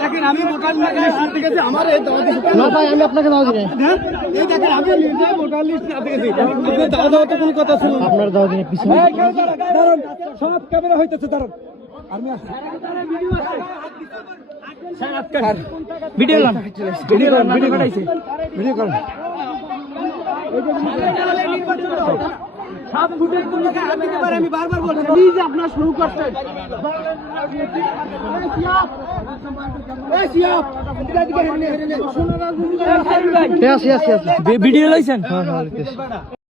দেখেন আমি voter list আমার আমি আপনাকে দাও দিই এই দেখেন আমি নিজে ভোটার লিস্ট না দেখেছি আপনি দাও দাও তো কোনো কথা ছিল আপনার দাও দিন পিছনে দাঁড়ান সব ক্যামেরা হইতেছে দাঁড়ান আমি আসছি ভিডিও করেন ভিডিও বানাইছে ভিডিও করেন সব ফুটেজ গুলো আমি বারবার বলছি প্লিজ আপনারা শুরু করতেন ভিডিও লইছেন? হ্যাঁ